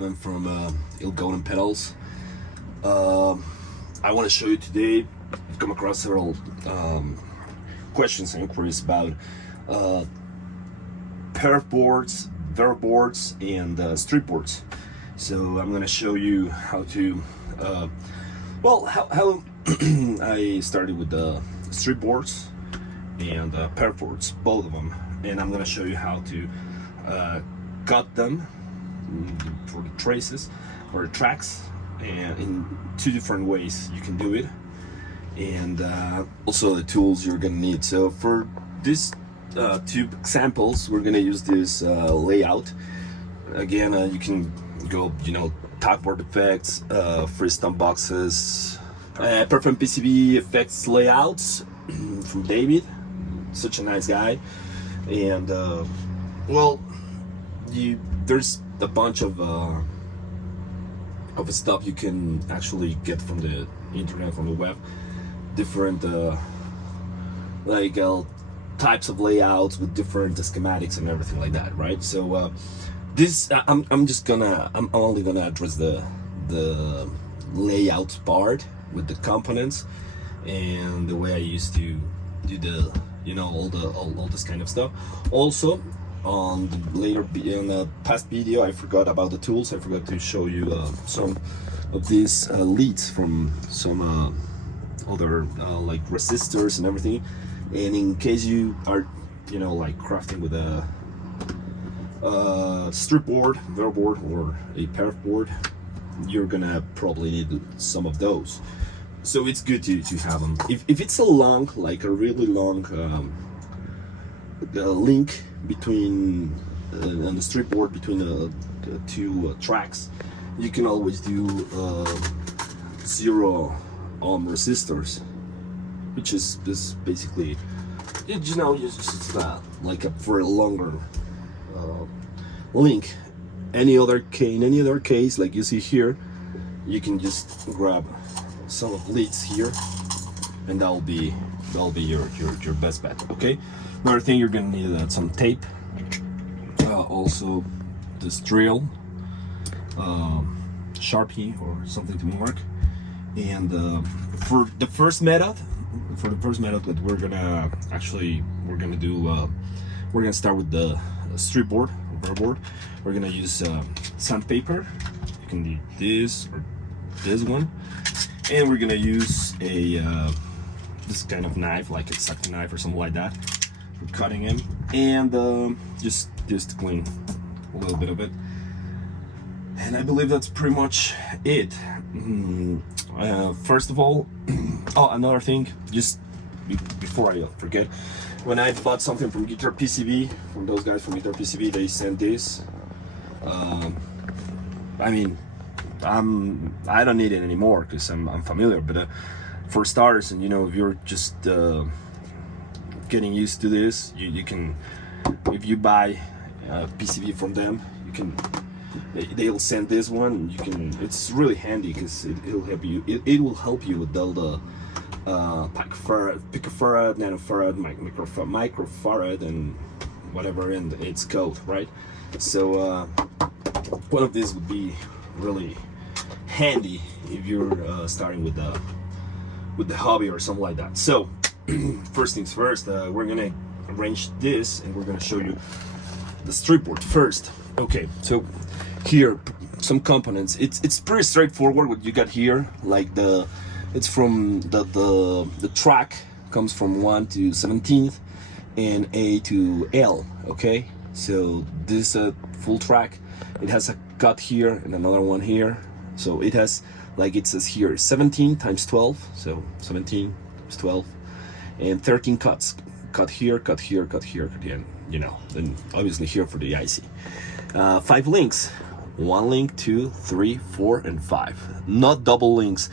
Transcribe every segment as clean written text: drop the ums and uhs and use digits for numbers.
Ivan from Golden Pedals. I want to show you today. I've come across several questions and inquiries about Perf boards, Verb boards, and strip boards. So I'm going to show you how to, how I started with the strip boards and Perf boards, both of them, and I'm going to show you how to cut them for the traces or the tracks, and in two different ways you can do it, and also the tools you're going to need. So for this two examples, we're going to use this layout. Again, you can go, talkboard effects, free stump boxes, Perf and PCB effects layouts from David, such a nice guy. And there's a bunch of stuff you can actually get from the internet, from the web, different types of layouts with different schematics and everything like that, right? So this I'm only gonna address the layout part with the components and the way I used to do the all this kind of stuff. Also, on the past video, I forgot about the tools. I forgot to show you some of these leads from some other like resistors and everything. And in case you are crafting with a strip board, Verb board, or a Perf board, you're gonna probably need some of those. So it's good to have them. If it's a really long link between on the strip board between the two tracks, you can always do 0 ohm resistors, which is basically for a longer link. In any other case, like you see here, you can just grab some of the leads here, and that'll be your best bet. Okay. Another thing, you're gonna need some tape, also this drill, Sharpie or something to mark. And for the first method that we're gonna do, we're gonna start with the strip board or Verb board. We're gonna use sandpaper. You can do this or this one, and we're gonna use a this kind of knife, like a X-Acto knife or something like that, for cutting him, and just to clean a little bit of it. And I believe that's pretty much it. First of all, another thing, just before I forget, when I bought something from Guitar PCB, from those guys from Guitar PCB, they sent this. I don't need it anymore because I'm familiar, but for starters, and if you're just getting used to this, you can, if you buy PCB from them, they'll send this one. It's really handy because it'll help you. It will help you with all the picofarad, nanofarad, microfarad, and whatever in its code, right? So one of these would be really handy if you're starting with the hobby or something like that. So first things first, we're gonna arrange this, and we're gonna show you the strip board first. Okay, so here some components. It's pretty straightforward what you got here. It's from the track comes from 1 to 17th and A to L. Okay, so this full track, it has a cut here and another one here. So it has, like it says here, 17 times 12. So 17 times 12, and 13 cuts. Cut here, cut here, cut here, cut here. Then obviously here for the IC. 5 links. 1 link, 2, 3, 4, and 5. Not double links.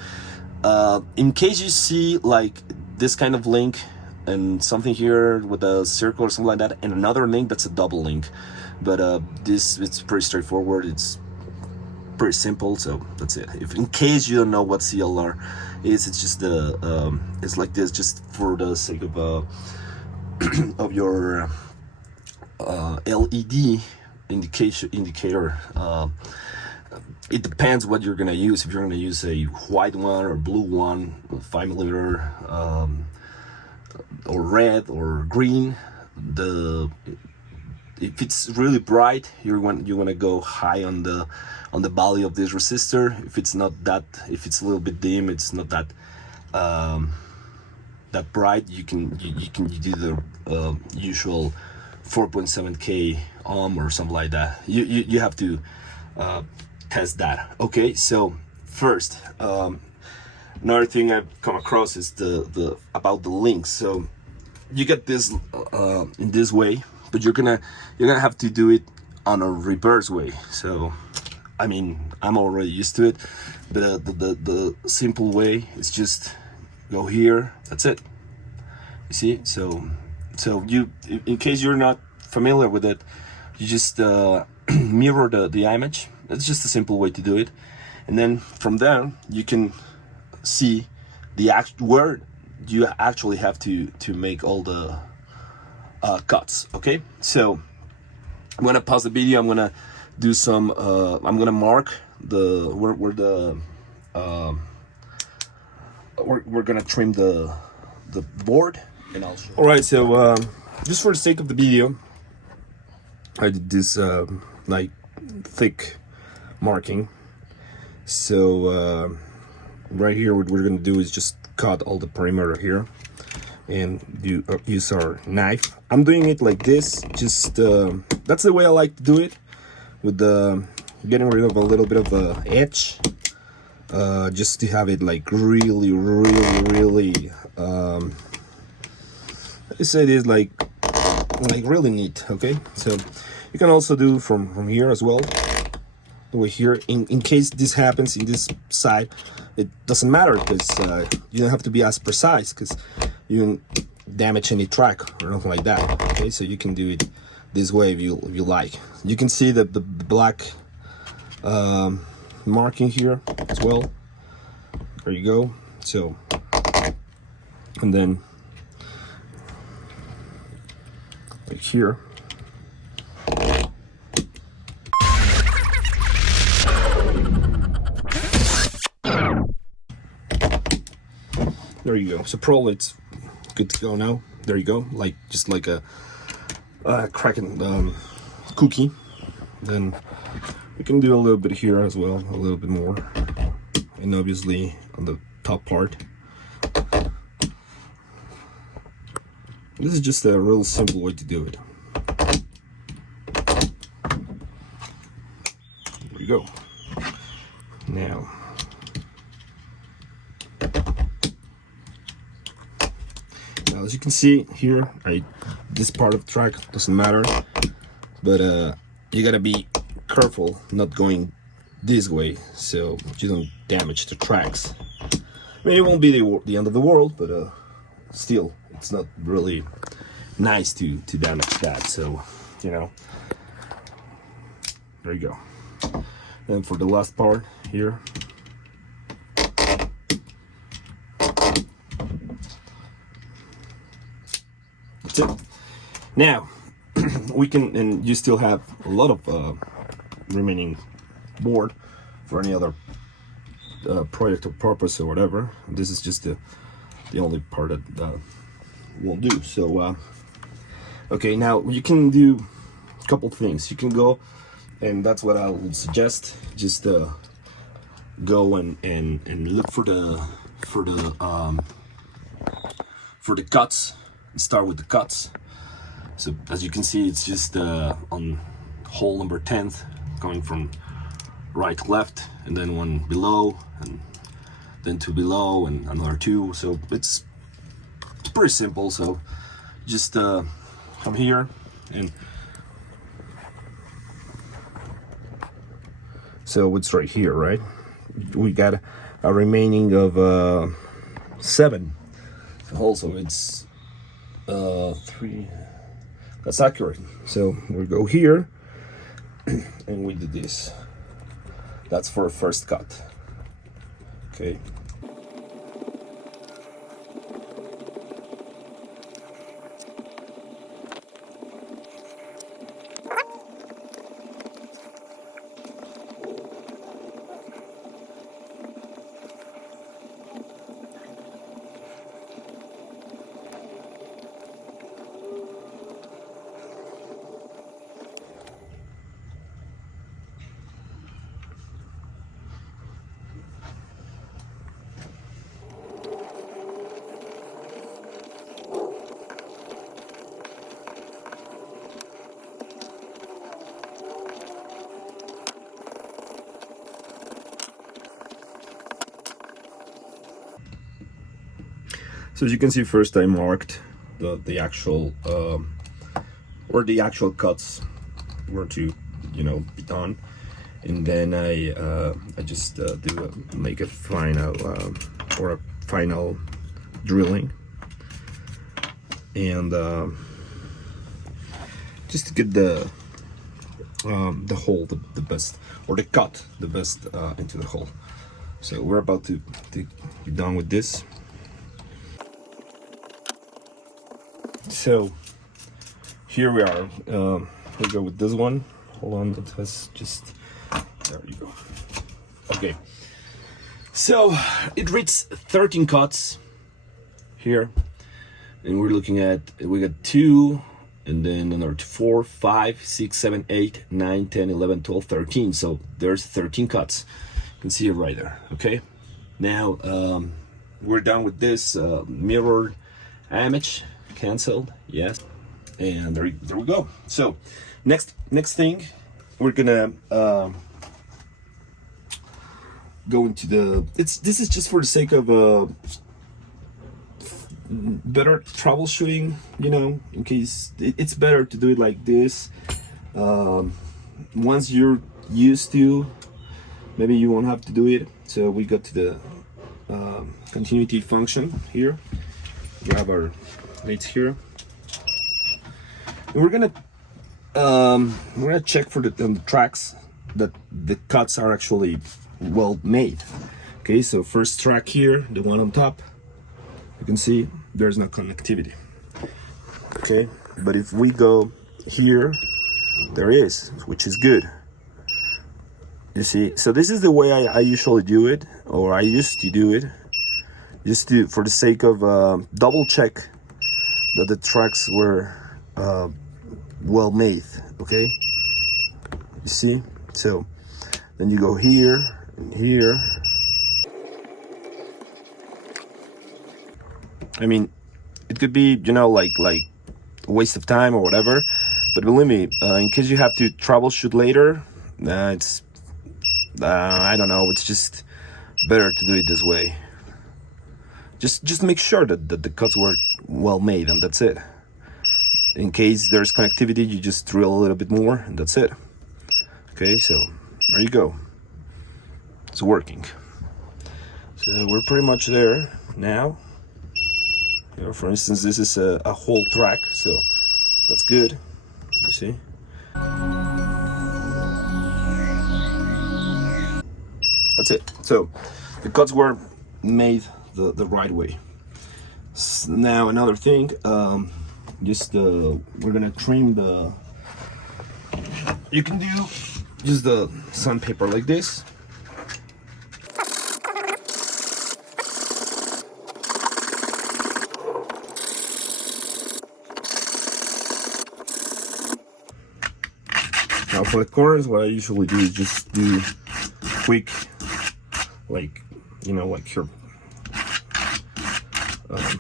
In case you see like this kind of link and something here with a circle or something like that, and another link, that's a double link. But it's pretty straightforward. It's pretty simple. So that's it. If in case you don't know what CLR is, it's just it's like this, just for the sake of of your LED indicator it depends what you're gonna use. If you're gonna use a white one or blue one, 5mm, or red or green, if it's really bright, you want to go high on the value of this resistor. If it's not that, if it's a little bit dim, it's not that that bright, you can do the usual 4.7k ohm or something like that. You have to test that. Okay, so first, another thing I've come across is the about the links. So you get this in this way, but you're gonna have to do it on a reverse way. So I mean, I'm already used to it, but the simple way is just go here. That's it. You see? So you, in case you're not familiar with it, you just mirror the image. That's just a simple way to do it, and then from there you can see the where you actually have to make all the cuts. Okay, so I'm gonna pause the video. I'm gonna do some I'm gonna mark the where the we're gonna trim the board, and I'll show you. All right, so just for the sake of the video, I did this like thick marking. So right here, what we're gonna do is just cut all the perimeter here, and use our knife. I'm doing it like this, just that's the way I like to do it, with getting rid of a little bit of a edge, just to have it like really let's say this like really neat. Okay, so you can also do from here as well, over here, in case this happens in this side. It doesn't matter, because you don't have to be as precise, because you don't damage any track or nothing like that. Okay, so you can do it this way if you like. You can see the black marking here as well. There you go. So, and then right here, there you go. So probably it's good to go now. There you go, like just like a cracking cookie. Then we can do a little bit here as well, a little bit more, and obviously on the top part. This is just a real simple way to do it. There you go. Now, as you can see here, this part of the track doesn't matter, but you gotta be careful not going this way, so you don't damage the tracks. I mean, it won't be the end of the world, but still, it's not really nice to damage that. So, you know, there you go. Then for the last part here, that's it. Now we can, and you still have a lot of remaining board for any other project or purpose or whatever. This is just the only part that won't do. So okay, now you can do a couple things. You can go, and that's what I would suggest, just go and look for the cuts, and start with the cuts. So as you can see, it's just on hole number 10th, going from right to left, and then one below, and then two below, and another two. So it's pretty simple. So just come here, and so it's right here, right? We got a remaining of 7 holes, so it's 3. That's accurate. So we go here, and we do this. That's for a first cut. Okay. So as you can see, first I marked the actual where the actual cuts were to, you know, be done, and then I just make a final or a final drilling, and just to get the hole the best, or the cut the best into the hole. So we're about to be done with this. So here we are. We go with this one. Hold on, let's just, there you go. Okay, so it reads 13 cuts here, and we're looking at, we got 2, and then another 4, 5, 6, 7, 8, 9, 10, 11, 12, 13. So there's 13 cuts. You can see it right there. Okay, now we're done with this mirrored image. Canceled, yes, and there we go. So next thing, we're gonna go into the, this is just for the sake of better troubleshooting, you know, in case it's better to do it like this. Once you're used to, maybe you won't have to do it. So we go to the continuity function here, grab our plates here, and we're gonna check for the tracks that the cuts are actually well made. Okay, so first track here, the one on top, you can see there's no connectivity. Okay, but if we go here, there is, which is good. You see, so this is the way I usually do it, or I used to do it, just to, for the sake of double check that the tracks were well made. Okay, you see, so then you go here and here. I mean, it could be, you know, like a waste of time or whatever, but believe me, in case you have to troubleshoot later, it's I don't know, it's just better to do it this way. Just make sure that the cuts were well made, and that's it. In case there's connectivity, you just drill a little bit more, and that's it. Okay, so there you go. It's working. So we're pretty much there now. You know, for instance, this is a whole track, so that's good. You see? That's it. So the cuts were made the right way. Now another thing, we're gonna trim the, you can do just the sandpaper like this. Now for the corners, what I usually do is just do quick, like, you know, like here, like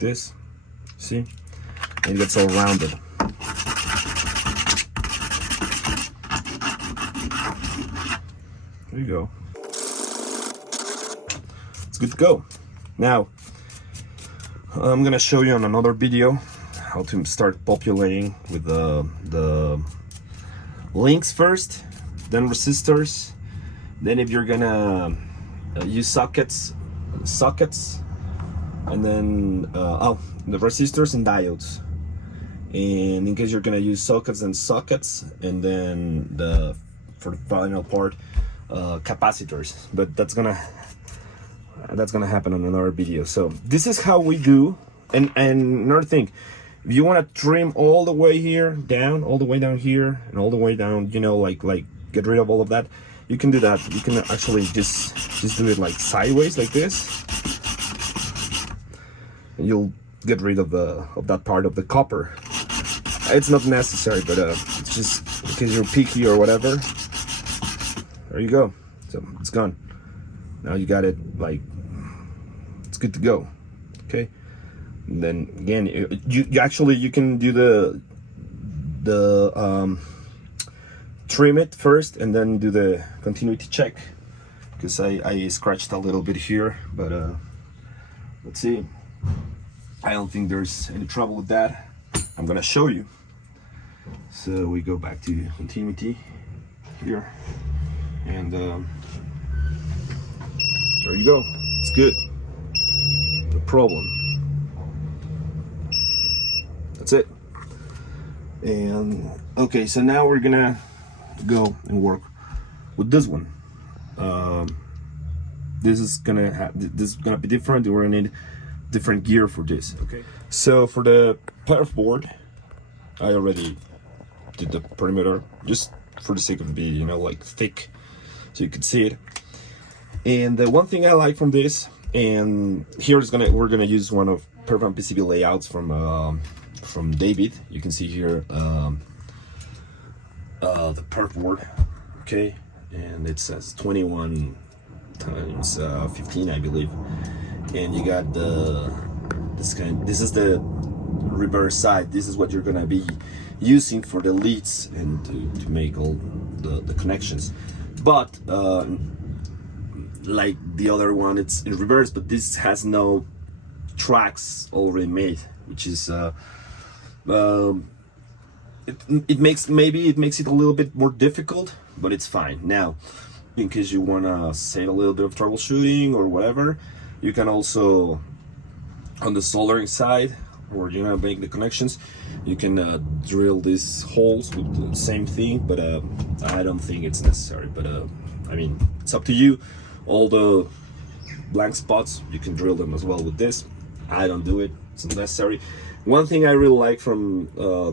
this, see, and it gets all rounded. There you go. It's good to go. Now I'm gonna show you on another video how to start populating with the links first, then resistors, then if you're gonna use sockets, and then the resistors and diodes, and in case you're gonna use sockets, and then for the final part, capacitors. But that's gonna happen on another video. So this is how we do. And another thing, if you want to trim all the way here down, all the way down here, and all the way down, you know, like get rid of all of that, you can do that. You can actually just do it like sideways, like this, and you'll get rid of that part of the copper. It's not necessary, but it's just because you're picky or whatever. There you go. So it's gone. Now you got it, like, it's good to go. Okay. And then again, you actually, you can do the trim it first and then do the continuity check, because I scratched a little bit here, but let's see. I don't think there's any trouble with that. I'm gonna show you. So we go back to continuity here, and there you go. It's good. No problem. That's it. And okay, so now we're gonna go and work with this one. This is gonna be different. We're gonna need different gear for this. Okay. So for the Perf board, I already did the perimeter just for the sake of being, you know, like thick, so you could see it. And the one thing I like from this, and here is we're gonna use one of Perf and PCB layouts from David. You can see here the Perf board, okay, and it says 21 times 15, I believe. And you got this is the reverse side. This is what you're gonna be using for the leads and to make all the connections. But like the other one, it's in reverse, but this has no tracks already made, which is it makes it a little bit more difficult, but it's fine. Now, in case you wanna say a little bit of troubleshooting or whatever, you can also, on the soldering side, or you know, make the connections, you can drill these holes with the same thing, but I don't think it's necessary. But I mean, it's up to you. All the blank spots, you can drill them as well with this. I don't do it, it's not necessary. One thing I really like from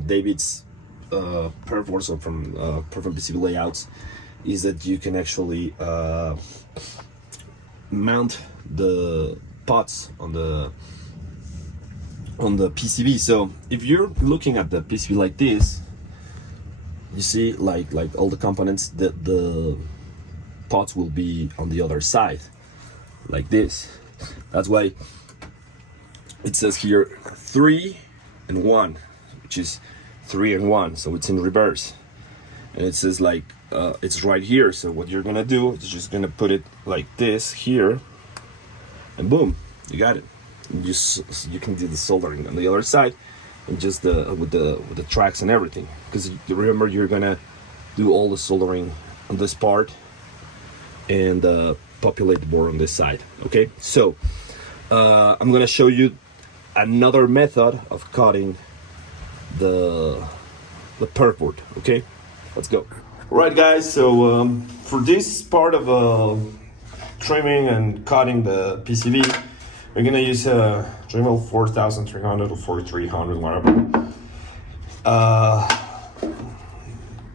David's Perf boards, or from Perf and PCB layouts, is that you can actually mount the pots on the PCB. So if you're looking at the PCB like this, you see like all the components, the pots will be on the other side like this. That's why it says here 3 and 1, which is 3 and 1, so it's in reverse. And it says like it's right here. So what you're gonna do is just gonna put it like this here, and boom, you got it. You can do the soldering on the other side, and just with the tracks and everything, because remember, you're gonna do all the soldering on this part and populate the board on this side. Okay, so I'm gonna show you another method of cutting the Perf board. Okay, let's go. Right, guys, so for this part of trimming and cutting the PCB, we're gonna use a Dremel 4300 or 4300, whatever.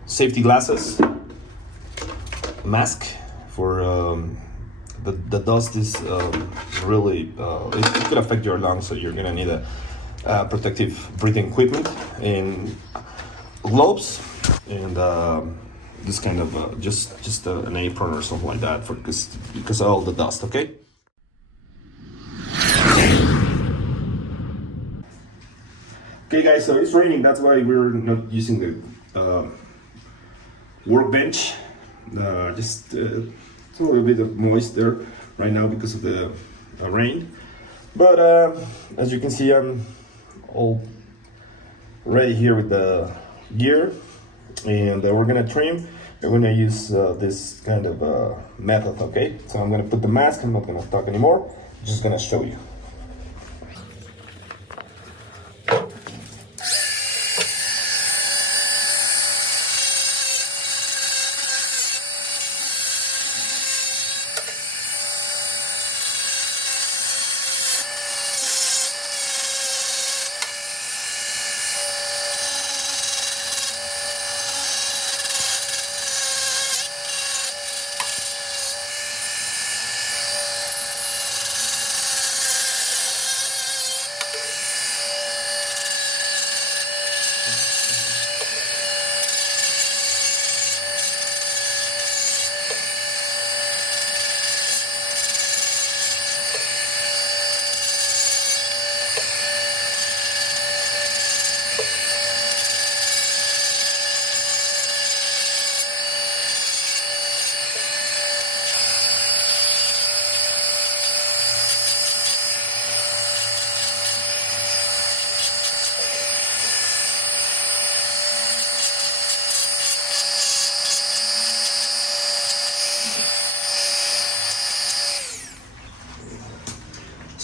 Safety glasses, mask for the dust is really it could affect your lungs, so you're gonna need a protective breathing equipment, and gloves, and this kind of just an apron or something like that, because of all the dust. Okay. Okay, guys, so it's raining. That's why we're not using the workbench. It's a little bit of moist there right now because of the rain. But as you can see, I'm all ready here with the gear, and we're gonna trim. We're gonna use this kind of method. Okay, so I'm gonna put the mask. I'm not gonna talk anymore. I'm just gonna show you.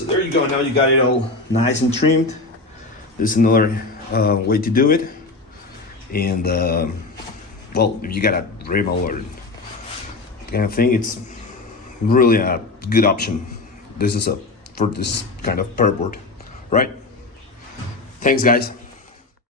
So there you go. Now you got it all nice and trimmed. This is another way to do it. And well, if you got a Dremel or kind of thing, it's really a good option. This is for this kind of perf board, right? Thanks, guys.